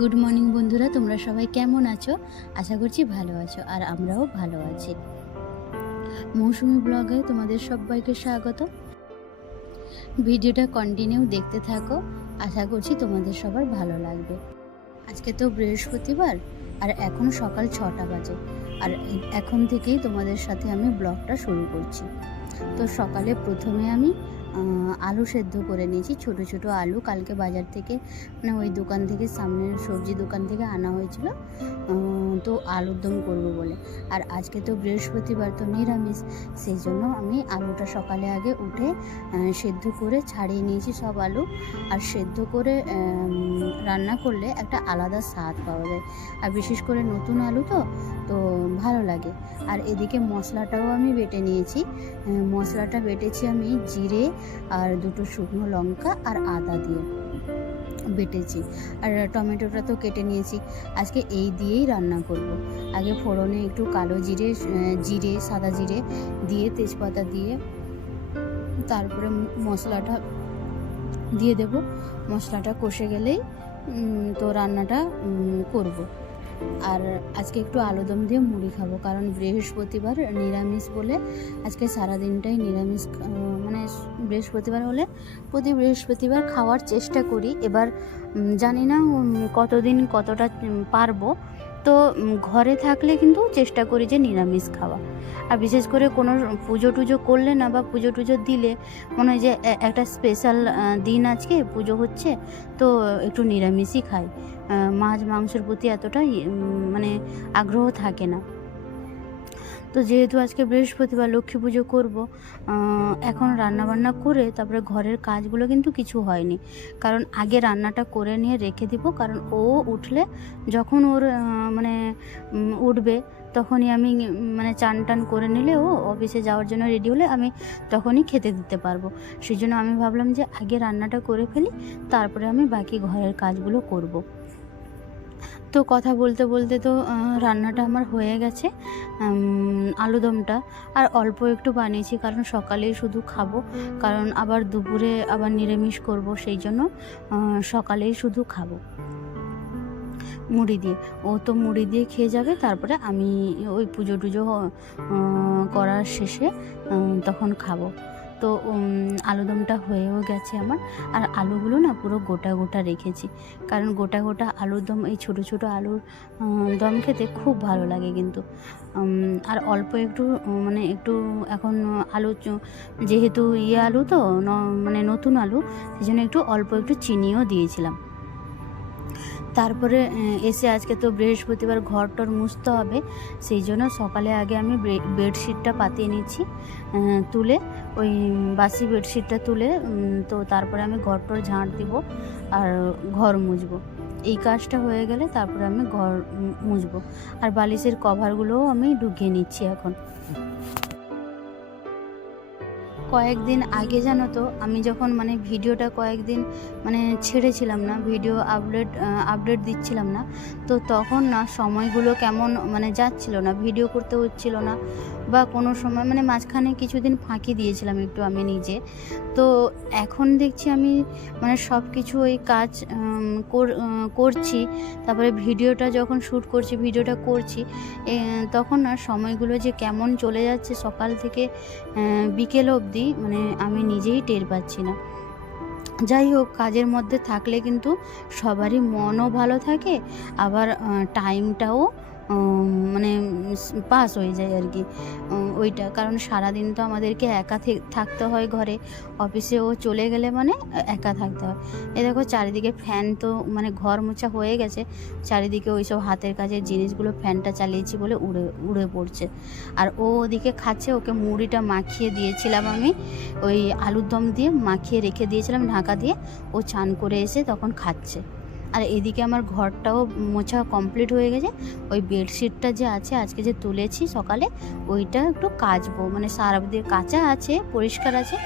Good morning বন্ধুরা, তোমরা সবাই কেমন আছো? আশা করছি ভালো আছো, আর আমরাও ভালো আছি। মৌসুমি ব্লগে তোমাদের সবাইকে স্বাগত। ভিডিওটা কন্টিনিউ দেখতে থাকো, আশা করছি তোমাদের সবার ভালো লাগবে। আজকে তো বৃহস্পতিবার, আর এখন সকাল 6টা বাজে, আর এখন থেকেই তোমাদের সাথে আমি ব্লগটা শুরু করছি। তো সকালে প্রথমে আমি আলু সেদ্ধ করে নিয়েছি, ছোট ছোট আলু। কালকে বাজার থেকে মানে ওই দোকান থেকে, সামনের সবজি দোকান থেকে আনা হয়েছিল, তো আলুর দম করবো বলে। আর আজকে তো বৃহস্পতিবার, তো নিরামিষ, সেই জন্য আমি আলুটা সকালে আগে উঠে সেদ্ধ করে ছাড়িয়ে নিয়েছি সব আলু। আর সেদ্ধ করে রান্না করলে একটা আলাদা স্বাদ পাওয়া যায়, আর বিশেষ করে নতুন আলু তো ভালো লাগে। আর এদিকে মশলাটাও আমি বেটে নিয়েছি। মশলাটা বেটেছি আমি জিরে আর 2টো শুকনো লঙ্কা আর আদা দিয়ে বেটেছি। আর টমেটোটা তো কেটে নিয়েছি। আজকে এই দিয়েই রান্না করব। আগে ফোড়নে একটু কালো জিরে সাদা জিরে দিয়ে, তেজপাতা দিয়ে, তারপরে মশলাটা দিয়ে দেব। মশলাটা কষে গেলেই তো রান্নাটা করব। আর আজকে একটু আলুদম দিয়ে মুড়ি খাবো, কারণ বৃহস্পতিবার নিরামিষ বলে আজকে সারাদিনটাই নিরামিষ। মানে বৃহস্পতিবার হলে প্রতি বৃহস্পতিবার খাওয়ার চেষ্টা করি। এবার জানি না কতদিন কতটা পারবো। তো ঘরে থাকলে কিন্তু চেষ্টা করি যে নিরামিষ খাওয়া। আর বিশেষ করে কোনো পুজো টুজো করলে না, বা পুজো টুজো দিলে মনে হয় যে একটা স্পেশাল দিন, আজকে পুজো হচ্ছে, তো একটু নিরামিষই খাই। মাছ মাংসের প্রতি এতটা মানে আগ্রহ থাকে না। তো যেহেতু আজকে বৃহস্পতিবার, লক্ষ্মী পুজো করবো, এখন রান্নাবান্না করে তারপরে ঘরের কাজগুলো কিন্তু কিছু হয়নি, কারণ আগে রান্নাটা করে নিয়ে রেখে দিব। কারণ ও উঠলে, যখন ওর মানে উঠবে, তখনই আমি মানে চান টান করে নিলে, ও অফিসে যাওয়ার জন্য রেডি হলে আমি তখনই খেতে দিতে পারবো। সেই জন্য আমি ভাবলাম যে আগে রান্নাটা করে ফেলি, তারপরে আমি বাকি ঘরের কাজগুলো করব। তো কথা বলতে বলতে তো রান্নাটা আমার হয়ে গেছে, আলুদমটা। আর অল্প একটু বানিয়েছি, কারণ সকালেই শুধু খাবো, কারণ আবার দুপুরে আবার নিরামিষ করব, সেই জন্য সকালেই শুধু খাবো মুড়ি দিয়ে। ও তো মুড়ি দিয়ে খেয়ে যাবে, তারপরে আমি ওই পুজো টুজো করার শেষে তখন খাবো। তো আলুদমটা হয়েও গেছে আমার। আর আলুগুলো না পুরো গোটা গোটা রেখেছি, কারণ গোটা গোটা আলুর দম, এই ছোটো ছোটো আলুর দম খেতে খুব ভালো লাগে কিন্তু। আর অল্প একটু মানে একটু এখন আলু, যেহেতু আলু তো মানে নতুন আলু, সেই জন্য একটু অল্প একটু চিনিও দিয়েছিলাম। তারপরে এসে আজকে তো বৃহস্পতিবার, ঘর টর মুছতে হবে, সেই জন্য সকালে আগে আমি বেডশিটটা পাতিয়ে নিচ্ছি, তুলে ওই বাসি বেডশিটটা তুলে, তো তারপরে আমি ঘর টর ঝাঁট দিব আর ঘর মুছবো। এই কাজটা হয়ে গেলে তারপরে আমি ঘর মুছবো। আর বালিশের কভারগুলোও আমি ঢুকিয়ে নিচ্ছি এখন। কয়েকদিন আগে জানো তো, আমি যখন মানে ভিডিওটা কয়েকদিন মানে ছেড়েছিলাম না, ভিডিও আপডেট দিচ্ছিলাম না, তো তখন না সময়গুলো কেমন মানে যাচ্ছিল না, ভিডিও করতে হচ্ছিল না, বা কোনো সময় মানে মাঝখানে কিছুদিন ফাঁকি দিয়েছিলাম একটু আমি নিজে। তো এখন দেখছি আমি মানে সব কিছু ওই কাজ করছি, তারপরে ভিডিওটা যখন শ্যুট করছি, ভিডিওটা করছি, তখন না সময়গুলো যে কেমন চলে যাচ্ছে সকাল থেকে বিকেল অবধি, মানে আমি নিজেই টের পাচ্ছি না। যাই হোক, কাজের মধ্যে থাকলে কিন্তু সবারই মনও ভালো থাকে, আবার টাইমটাও মানে পাস হয়ে যায় আর কি। ওইটা কারণ সারাদিন তো আমাদেরকে একা থাকতে হয় ঘরে, অফিসেও চলে গেলে মানে একা থাকতে হয়। এ দেখো চারিদিকে ফ্যান, তো মানে ঘর মোছা হয়ে গেছে, চারিদিকে ওই সব হাতের কাজের জিনিসগুলো ফ্যানটা চালিয়েছি বলে উড়ে পড়ছে। আর ও ওদিকে খাচ্ছে, ওকে মুড়িটা মাখিয়ে দিয়েছিলাম আমি, ওই আলুর দম দিয়ে মাখিয়ে রেখে দিয়েছিলাম ঢাকা দিয়ে, ও চান করে এসে তখন খাচ্ছে। আর এদিকে আমার ঘরটাও মোছা কমপ্লিট হয়ে গেছে। ওই বেডশিটটা যে আছে আজকে যে তুলেছি সকালে, ওইটা একটু কাচবো, মানে সার্ফ দিয়ে কাচা আছে, পরিষ্কার আছে,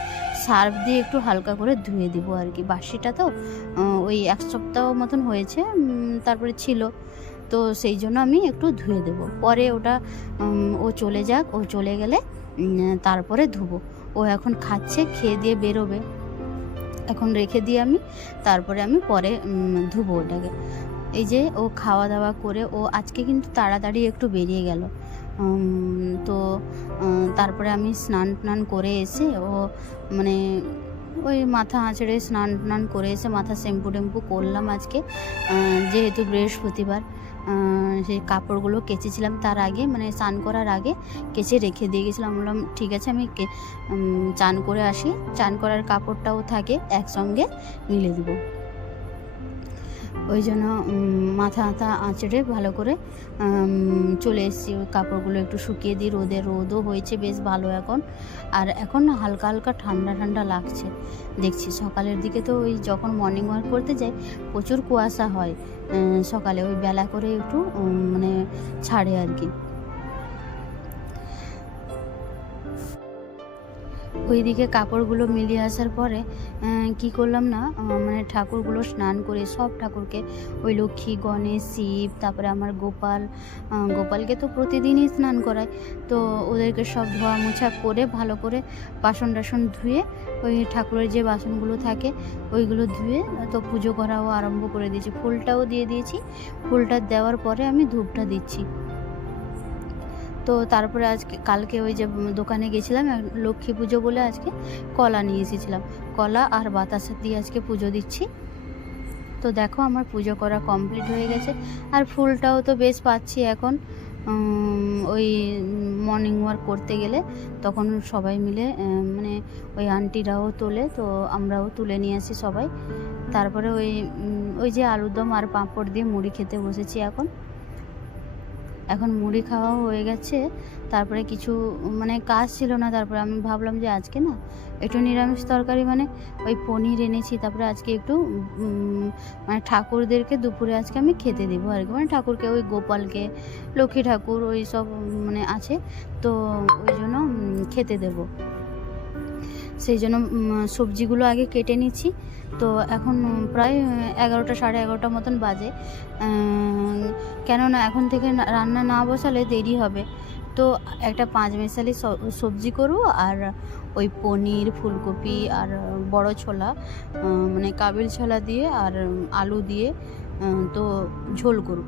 সার্ফ দিয়ে একটু হালকা করে ধুয়ে দিব আর কি। বাসিটা তো ওই 1 সপ্তাহ মতন হয়েছে, তারপরে ছিল, তো সেই জন্য আমি একটু ধুয়ে দেবো। পরে ওটা ও চলে যাক, ও চলে গেলে তারপরে ধুবো। ও এখন খাচ্ছে, খেয়ে দিয়ে বেরোবে, এখন রেখে দিয়ে আমি তারপরে আমি পরে ধুবো ওটাকে। এই যে ও খাওয়া দাওয়া করে ও আজকে কিন্তু তাড়াতাড়ি একটু বেরিয়ে গেল। তো তারপরে আমি স্নান করে এসে ও মানে ওই মাথা আঁচড়ে স্নান করে এসে মাথা শ্যাম্পু টেম্পু করলাম আজকে, যেহেতু বৃহস্পতিবার। সেই কাপড়গুলো কেচেছিলাম তার আগে, মানে স্নান করার আগে কেচে রেখে দিয়ে গেছিলাম। বললাম ঠিক আছে আমি চান করে আসি, চান করার কাপড়টাও থাকে একসঙ্গে মিলে দেবো। ওই জন্য মাথা আঁচড়ে ভালো করে চলে এসেছি। ওই কাপড়গুলো একটু শুকিয়ে দিই রোদে, রোদও হয়েছে বেশ ভালো এখন। আর এখন না হালকা হালকা ঠান্ডা লাগছে দেখছি। সকালের দিকে তো ওই যখন মর্নিং ওয়াক করতে যাই প্রচুর কুয়াশা হয় সকালে, ওই বেলা করে একটু মানে ছাড়ে আর কি। ওইদিকে কাপড়গুলো মিলিয়ে আসার পরে কি করলাম না, মানে ঠাকুরগুলো স্নান করে সব ঠাকুরকে, ওই লক্ষ্মী, গণেশ, শিব, তারপরে আমার গোপালকে তো প্রতিদিনই স্নান করায়, তো ওদেরকে সব ধোয়া মোছা করে ভালো করে বাসন টাসন ধুয়ে, ওই ঠাকুরের যে বাসনগুলো থাকে ওইগুলো ধুয়ে তো পুজো করাও আরম্ভ করে দিয়েছি। ফুলটাও দিয়ে দিয়েছি। ফুলটা দেওয়ার পরে আমি ধূপটা দিচ্ছি। তো তারপরে কালকে ওই যে দোকানে গেছিলাম লক্ষ্মী পুজো বলে, আজকে কলা নিয়ে এসেছিলাম, কলা আর বাতাসা দিয়ে আজকে পুজো দিচ্ছি। তো দেখো আমার পুজো করা কমপ্লিট হয়ে গেছে। আর ফুলটাও তো বেশ পাচ্ছি এখন, ওই মর্নিং ওয়াক করতে গেলে তখন সবাই মিলে মানে ওই আন্টিরাও তোলে, তো আমরাও তুলে নিয়ে আসি সবাই। তারপরে ওই যে আলুরদম আর পাঁপড় দিয়ে মুড়ি খেতে বসেছি এখন মুড়ি খাওয়া হয়ে গেছে। তারপরে কিছু মানে কাজ ছিল না, তারপরে আমি ভাবলাম যে আজকে না একটু নিরামিষ তরকারি, মানে ওই পনির এনেছি, তারপরে আজকে একটু মানে ঠাকুরদেরকে দুপুরে আজকে আমি খেতে দেবো আর কি, মানে ঠাকুরকে, ওই গোপালকে, লক্ষ্মী ঠাকুর ওই সব মানে আছে, তো ওই জন্য খেতে দেবো। সেই জন্য সবজিগুলো আগে কেটে নিচ্ছি। তো এখন প্রায় 11টা সাড়ে 11টা মতন বাজে, কেননা এখন থেকে রান্না না বসালে দেরি হবে। তো একটা 5 মেশালি সবজি করব, আর ওই পনির, ফুলকপি আর বড় ছোলা, মানে কাবিল ছোলা দিয়ে আর আলু দিয়ে তো ঝোল করব।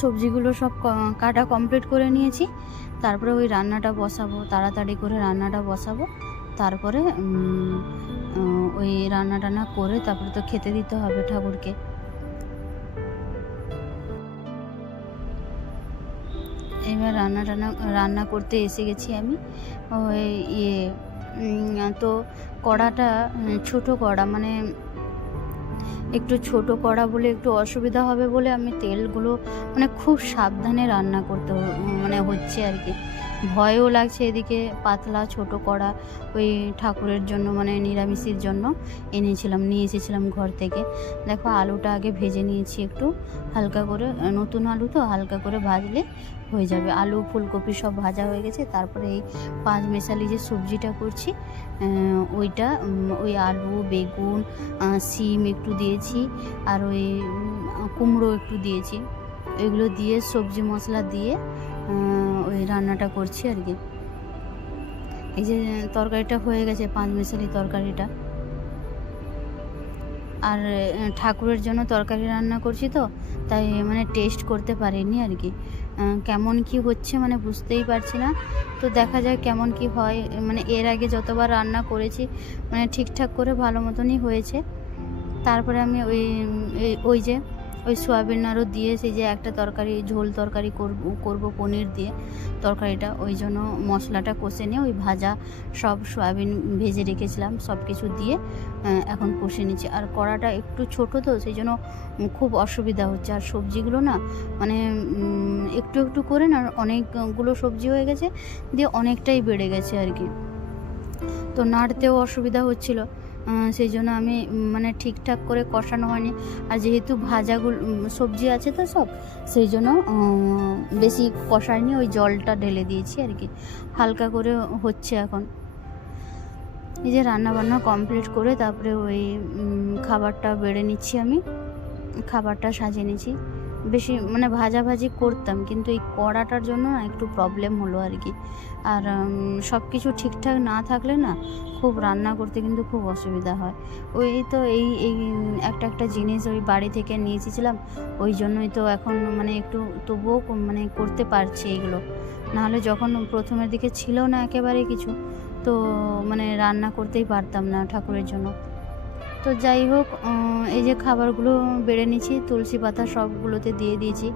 সবজিগুলো সব কাটা কমপ্লিট করে নিয়েছি। তারপরে ওই রান্নাটা বসাবো, তাড়াতাড়ি করে রান্নাটা বসাবো। তারপরে ওই রান্না করে তারপরে তো খেতে দিতে হবে ঠাকুরকে। এবার রান্না করতে এসে গেছি আমি। ওই তো কড়াটা ছোট কড়া, মানে একটু ছোট কড়া বলে একটু অসুবিধা হবে বলে আমি তেলগুলো মানে খুব সাবধানে রান্না করতে মানে হচ্ছে আর কি। ভয়ও লাগছে। এদিকে পাতলা ছোট কড়া ওই ঠাকুরের জন্য, মানে নিরামিষের জন্য নিয়ে এসেছিলাম ঘর থেকে। দেখো আলুটা আগে ভেজে নিয়েছি একটু হালকা করে, নতুন আলু তো হালকা করে ভাজলে হয়ে যাবে। আলু ফুলকপি সব ভাজা হয়ে গেছে। তারপরে এই 5 মেশালি যে সবজিটা করছি ওইটা, ওই আলু, বেগুন, শিম একটু দিয়েছি, আর ওই কুমড়ো একটু দিয়েছি। এগুলো দিয়ে সবজি মশলা দিয়ে ওই রান্নাটা করছি আর কি। এই যে তরকারিটা হয়ে গেছে, 5 মেশালি তরকারিটা। আর ঠাকুরের জন্য তরকারি রান্না করছি তো, তাই মানে টেস্ট করতে পারিনি আর কি। কেমন কি হচ্ছে মানে বুঝতেই পারছি না। তো দেখা যায় কেমন কি হয়। মানে এর আগে যতবার রান্না করেছি মানে ঠিকঠাক করে ভালো মতনই হয়েছে। তারপরে আমি ওই যে ওই সয়াবিন আরও দিয়ে সেই যে একটা তরকারি, ঝোল তরকারি করব পনির দিয়ে তরকারিটা, ওই জন্য মশলাটা কষে নিয়ে ওই ভাজা সব সয়াবিন ভেজে রেখেছিলাম সব কিছু দিয়ে এখন কষে নিচ্ছি। আর কড়াটা একটু ছোট তো সেই জন্য খুব অসুবিধা হচ্ছে। আর সবজিগুলো না মানে একটু একটু করে না অনেকগুলো সবজি হয়ে গেছে, দিয়ে অনেকটাই বেড়ে গেছে আর কি। তো নাড়তেও অসুবিধা হচ্ছিল। সেই জন্য আমি মানে ঠিকঠাক করে কষানো হয়নি। আর যেহেতু ভাজাগুলো সবজি আছে তো সব, সেই জন্য বেশি কষায়নি, ওই জলটা ঢেলে দিয়েছি আর কি। হালকা করে হচ্ছে এখন। এই যে রান্নাবান্না কমপ্লিট করে তারপরে ওই খাবারটা বেড়ে নিচ্ছি, আমি খাবারটা সাজিয়ে নিচ্ছি। বেশি মানে ভাজাভাজি করতাম, কিন্তু এই কড়াটার জন্য না একটু প্রবলেম হলো আর কি। আর সব কিছু ঠিকঠাক না থাকলে না খুব রান্না করতে কিন্তু খুব অসুবিধা হয়। ওই তো এই এই একটা জিনিস ওই বাড়ি থেকে নিয়ে এসেছিলাম, ওই জন্যই তো এখন মানে একটু তবুও মানে করতে পারছি এগুলো। নাহলে যখন প্রথমের দিকে ছিল না একেবারে কিছু, তো মানে রান্না করতেই পারতাম না ঠাকুরের জন্য। তো যাই হোক, এই যে খাবারগুলো বেড়ে নিচ্ছি, তুলসী পাতা সবগুলোতে দিয়ে দিয়েছি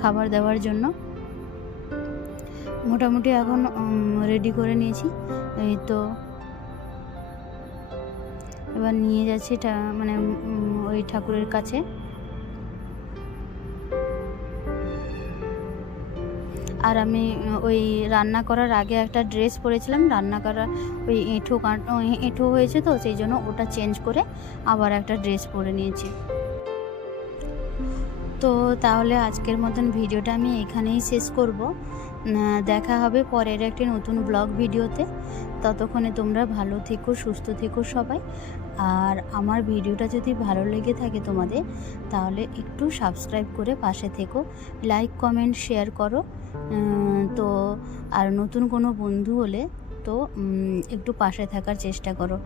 খাবার দেওয়ার জন্য। মোটামুটি এখন রেডি করে নিয়েছি। এই তো এবার নিয়ে যাচ্ছি মানে ওই ঠাকুরের কাছে। আর আমি ওই রান্না করার আগে একটা ড্রেস পরেছিলাম, রান্না করার ওই এঁঠো হয়েছে তো সেই জন্য ওটা চেঞ্জ করে আবার একটা ড্রেস পরে নিয়েছি। তো তাহলে আজকের মতন ভিডিওটা আমি এখানেই শেষ করব। দেখা হবে পরের একটি নতুন ব্লগ ভিডিওতে। ততক্ষণে তোমরা ভালো থেকো, সুস্থ থেকো সবাই। আর আমার ভিডিওটা যদি ভালো লেগে থাকে তোমাদের, তাহলে একটু সাবস্ক্রাইব করে পাশে থেকো, লাইক কমেন্ট শেয়ার করো। তো আর নতুন কোনো বন্ধু হলে তো একটু পাশে থাকার চেষ্টা করো।